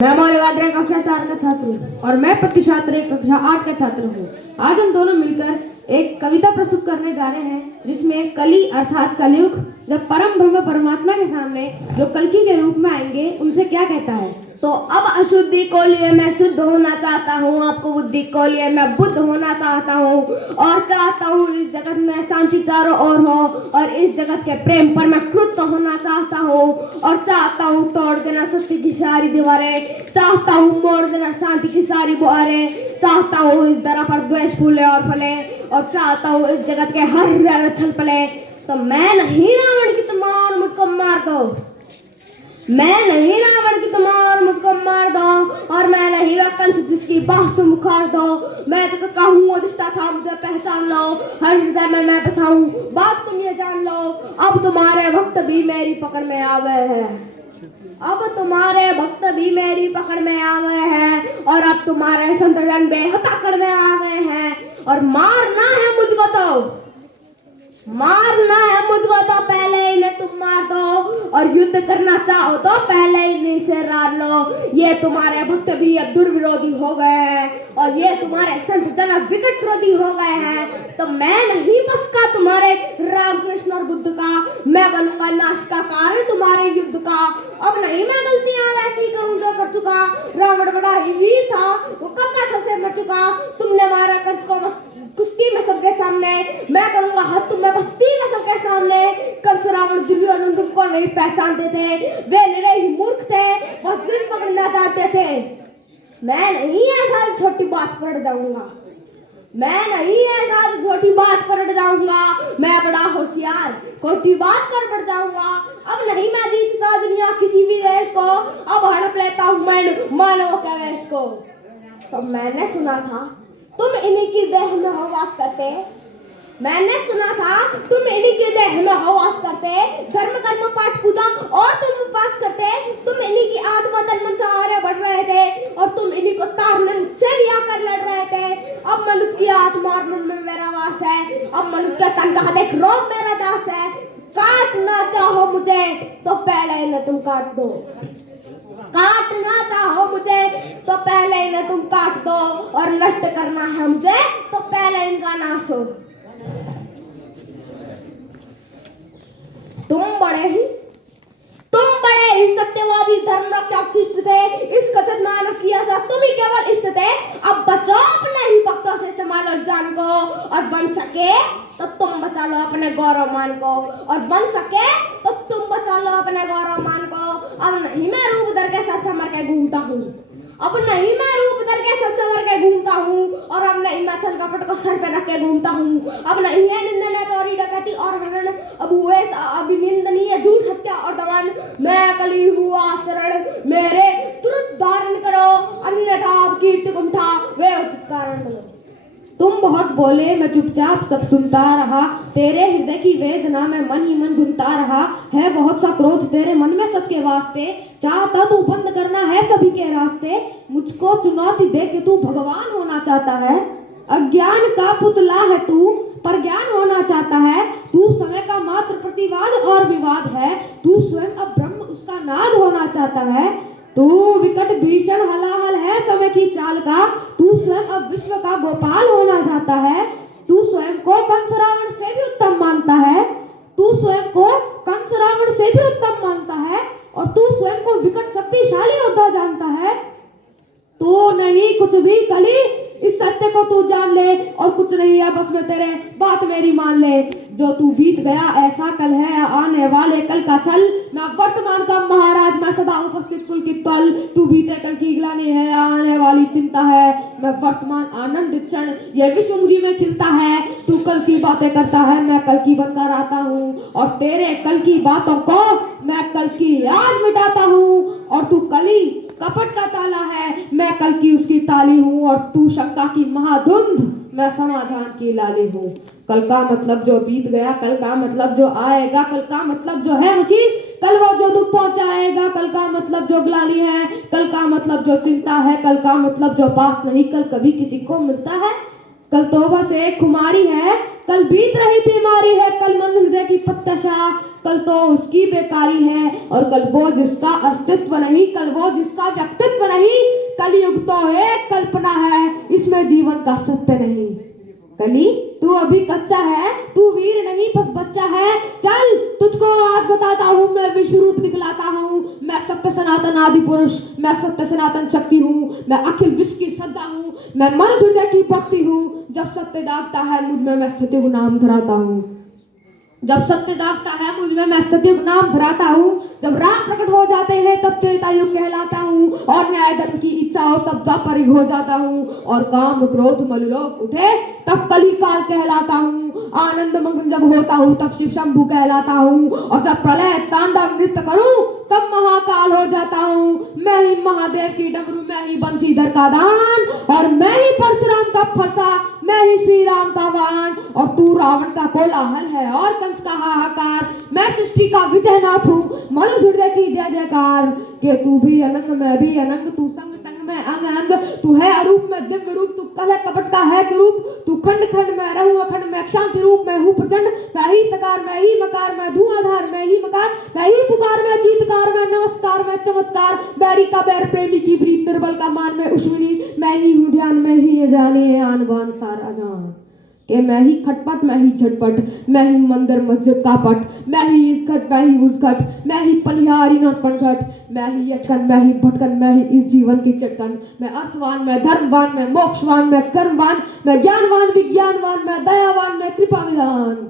मैं मौलिक कक्षा 4 का छात्र हूँ और मैं प्रतिछात्र कक्षा 8 का छात्र हूँ। आज हम दोनों मिलकर एक कविता प्रस्तुत करने जा रहे हैं जिसमें कली अर्थात कलयुग जब परम ब्रह्म परमात्मा के सामने जो कल्कि के रूप में आएंगे उनसे क्या कहता है। तो अब अशुद्धि को लिए मैं शुद्ध होना चाहता हूँ, आपको बुद्धि को लिए मैं बुद्ध होना चाहता हूँ और चाहता हूँ इस जगत में शांति चारों ओर हो और इस जगत के प्रेम पर मैं क्रुद्ध होना चाहता हूँ और चाहता हूँ तोड़ देना सत्य की सारी दीवारें, चाहता हूँ मोड़ देना शांति की सारी बुआरें, चाहता हूँ इस दरा पर द्वेष फूले और फले और चाहता हूँ इस जगत के हर हृदय में छल पले। तो मैं नहीं रावण की तुम और मुझको मार दो, मैं नहीं रावण की तुम और मुझको मार दो और मैं नहीं वह कंस जिसकी बाह तुम उखाड़ दो। मैं तो कहूँ अधिष्ठाता मुझे पहचान लो, हर हृदय में मैं बसा हूँ, बात तुम ये जान लो। अब तुम्हारे भक्त भी मेरी पकड़ में आ गए हैं, अब तुम्हारे भक्त भी मेरी पकड़ में आ गए हैं और अब तुम्हारे संतजन बेहताकड़ में आ गए हैं और मारना है मुझको तो मारना है मुझको तो पहले इन्हें तुम मार दो और युद्ध करना चाहो तो पहले इन्हीं से रार लो। ये तुम्हारे भक्त भी अब दुर्विरोधी हो गए हैं और ये तुम्हारे संत जन विकट विरोधी हो गए हैं। तो मैं नहीं बस का तुम्हारे राम कृष्ण और बुद्ध का, मैं बनूंगा नाश का कारण तुम्हारे युद्ध का। अब नहीं मैं गलतियां वैसी करूं जो कर चुका, रावण बड़ा ही वीर था वो कब का सबसे मर चुका। तुमने मारा कंस को कुश्ती में सबके सामने, मैं करूंगा हद तुम्हें बस्ती में सबके सामने। कंस रावण दुर्योधन तुमको नहीं पहचानते थे, वे निरे ही मूर्ख थे, बस दिल पकड़ना चाहते थे। मैं नहीं ऐसा छोटी बात पर जाऊंगा, मैं नहीं ऐसा छोटी बात पर जाऊंगा, मैं बड़ा होशियार छोटी बात कर बढ़ जाऊंगा। अब नहीं मैं जीतता दुनिया किसी भी देश को, अब हड़प लेता हूं मैं मानव के वेश को। तो मैंने सुना था तुम इन्हीं की देह में हो वास करते, मैंने सुना था तुम इन्हीं की देह में हो वास करते, धर्म कर्म पाठ पूजा और तुम उपास करते, तुम इन्हीं की आत्मा तन मन से आगे बढ़ रहे थे और तुम इन्हीं को तारने मुझसे भी आकर लड़ रहे थे। अब मनुष्य की आत्मा और मन में मेरा वास है, अब मनुष्य का तन का देख रोग मेरा दास है। काटना चाहो मुझे तो पहले इन्हें तुम काट दो, काटना चाहो मुझे तो पहले इन्हें तुम काट दो और नष्ट करना है मुझे तो पहले इनका नाश हो। तुम बड़े ही सत्यवादी धर्म रक्षक थे, इस कथित मानव की आशा तुम ही केवल इष्ट थे। अब बचो अपने ही भक्तों से संभालो जान को और बन सके तो तुम बचा लो अपने गौरव मान को, और बन सके तो तुम बचा लो अपने गौरव मान को। अब नहीं मैं रूप धर के सच समर के घूमता हूँ, अब नहीं मैं रूप धर के सच समर के घूमता हूँ और अब नहीं मैं छल कपट को सर पे रख के घूमता हूँ। अब नहीं है निंदनीय चोरी डकैती और हरण, अब हुए अभिनिंदनीय झूठ हत्या और दमन। मैं कली हूँ आचरण मेरे तुरंत धारण करो, अन्यथा कीर्ति कुंठा वे उचित कारण बनो। तुम बहुत बोले मैं चुपचाप सब सुनता रहा, तेरे हृदय की वेदना में मन ही मन गुनता रहा। है बहुत सा क्रोध तेरे मन में सबके वास्ते, चाहता तू बंद करना है सभी के रास्ते। मुझको चुनौती दे के तू भगवान होना चाहता है, अज्ञान का पुतला है तू पर ज्ञान होना चाहता है। तू समय का मात्र प्रतिवाद और विवाद है, तू स्वयं अब ब्रह्म उसका नाद होना चाहता है। तू विकट भीषण हलाहल है समय की चाल का, तू स्वयं अब विश्व का गोपाल होना चाहता है। तू स्वयं को कंस रावण से भी उत्तम मानता है, तू स्वयं को कंस रावण से भी उत्तम मानता है और तू स्वयं को विकट शक्तिशाली योद्धा जानता है। तो नहीं कुछ भी कली, इस सत्य को तू जान ले और कुछ नहीं है बस में तेरे, बात मेरी मान ले। जो तू बीत गया ऐसा कल है आने वाले कल का छल, मैं वर्तमान का महाराज मैं सदा उपस्थित पुलकित पल। तू बीते कल की ग्लानि है आने वाली चिंता है, मैं वर्तमान आनंदित क्षण ये विश्व मुझी में खिलता है। तू कल की बातें करता है मैं कल की बनकर आता हूँ और तेरे कल की बातों को मैं कल की याद मिटाता हूँ। और तू कली कपट का ताला है मैं कल की उसकी ताली हूँ और तू शंका की महाधुंध मैं समाधान की लाली हूँ। कल का मतलब जो बीत गया, कल का मतलब जो आएगा, कल का मतलब जो है मुसीब, कल वो जो दुख पहुंचाएगा, कल का मतलब जो ग्लानि है, कल का मतलब जो चिंता है, कल का मतलब जो पास नहीं कल कभी किसी को मिलता है। कल तौबा से एक खुमारी है, कल बीत रही बीमारी है, कल मंजूर हृदय की प्रत्याशा, कल तो उसकी बेकारी है, और कल वो जिसका अस्तित्व नहीं, कल वो जिसका व्यक्तित्व नहीं। कलयुग तो एक कल्पना है, इसमें जीवन का सत्य नहीं। कली तू अभी कच्चा है, तू वीर नहीं बस बच्चा है। चल तुझको आज बताता हूँ, मैं विश्व रूप दिखलाता हूँ। मैं सत्य सनातन आदि पुरुष, मैं सत्य सनातन शक्ति हूँ, मैं अखिल विश्व की श्रद्धा हूँ, मैं मन हृदय की भक्ति हूँ। जब सत्य दागता है मुझ में, मैं सत्य को नाम धराता हूँ। जब सत्य दागता है मुझ में, मैं सत्य को नाम धराता हूँ। जब राम प्रकट हो जाते हैं तब त्रेता युग कहलाता हूँ, और न्याय धर्म की इच्छा हो तब द्वापर युग हो जाता हूँ, और काम क्रोध मललोक उठे तब कली काल कहलाता हूँ। आनंद मग्न जब होता हूँ तब शिव शंभु कहलाता हूँ, और जब प्रलय तांडव नृत्य करूँ तब महाकाल हो जाता हूँ। मैं ही महादेव की डमरू, मैं ही बंशीधर का दान, और मैं ही परशुराम का फरसा, मैं ही श्री राम का वाण, और तू रावण का कोलाहल है और कंस का हाहाकार। मैं सृष्टि का विजय नाथ हूँ, मनु हृदय की जय जयकार। के तू भी अनंग मैं भी अनंग, तू संग संग में अंग अंग, तू है अरूप में दिव्य रूप, तू कलह कपट का है कुरूप, तू खंड खंड में रहूं अखंड, मैं शांति रूप में हूँ प्रचंड। मैं ही सकार मैं ही मकार, मैं धुआंधार मैं ही मकार, मैं ही पुकार मैं जीतकार, मैं नमस्कार मैं चमत्कार। बैरी का बैर प्रेमी की प्रीत, निर्बल का मान मैं उश्विनी, मैं ही हूँ ध्यान मैं ही जानिए आन बान सारा जान। कि मैं ही खटपट मैं ही झटपट, मैं ही मंदिर मस्जिद का पट, मैं ही इस घट मैं ही उस घट, मैं ही पनिहारी न पनघट, मैं ही अटकन मैं ही भटकन, मैं ही इस जीवन की चटकन। मैं अर्थवान मैं धर्मवान मैं मोक्षवान मैं कर्मवान, मैं ज्ञानवान विज्ञानवान मैं दयावान मैं कृपा विधान।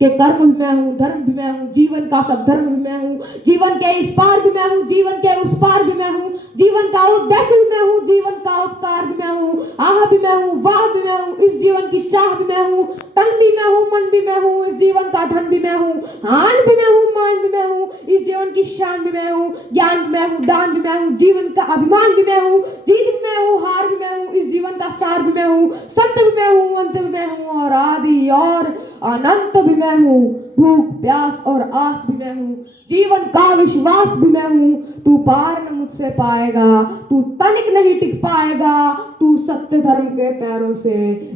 के कर्म भी मैं हूँ, धर्म भी मैं हूँ, जीवन का सब धर्म भी मैं हूँ, जीवन के इस पार भी मैं हूँ, जीवन के उस पार भी मैं हूँ, जीवन का उद्देश्य भी मैं हूँ, जीवन का उपकार भी मैं हूँ, आह भी मैं हूँ, वाह भी मैं हूँ, इस जीवन की चाह भी मैं हूँ, तन भी मैं हूँ, मन भी मैं हूँ, इस जीवन का धन भी मैं हूँ, आन भी मैं हूँ, मान भी मैं हूँ, इस जीवन की शान भी मैं हूँ, ज्ञान भी मैं हूँ, दान भी मैं हूँ, जीवन का अभिमान भी मैं हूँ, जीत भी मैं हूँ, हार भी मैं हूँ, इस जीवन का सार भी मैं हूँ, सत्य भी मैं हूँ, अंत भी मैं हूँ, और आदि और अनंत भी मैं हूँ, भूख प्यास और आस भी मैं हूँ, जीवन का विश्वास भी मैं हूँ। तू पार न मुझसे पाएगा, तू तनिक नहीं टिक पाएगा, तू सत्य धर्म के पैरों से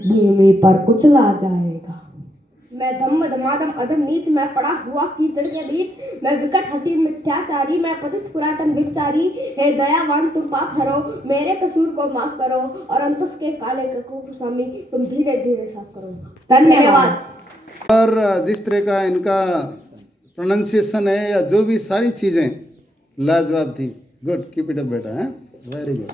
भूमि पर कुचला जाएगा। मैं धम्म धमाधम अधम नीच, मैं पड़ा हुआ कीचड़ के बीच, मैं विकट हसीन मिथ्याचारी, मैं पतित पुरातन विचारी। हे दयावान तुम पाप हरो, मेरे कसूर को माफ करो, और अंतस के काले को स्वामी तुम धीरे धीरे साफ करो। धन्यवाद। और जिस तरह का इनका प्रोनाउंसिएशन है या जो भी सारी चीज़ें लाजवाब थी। गुड, कीप इट अप बेटा, है वेरी गुड।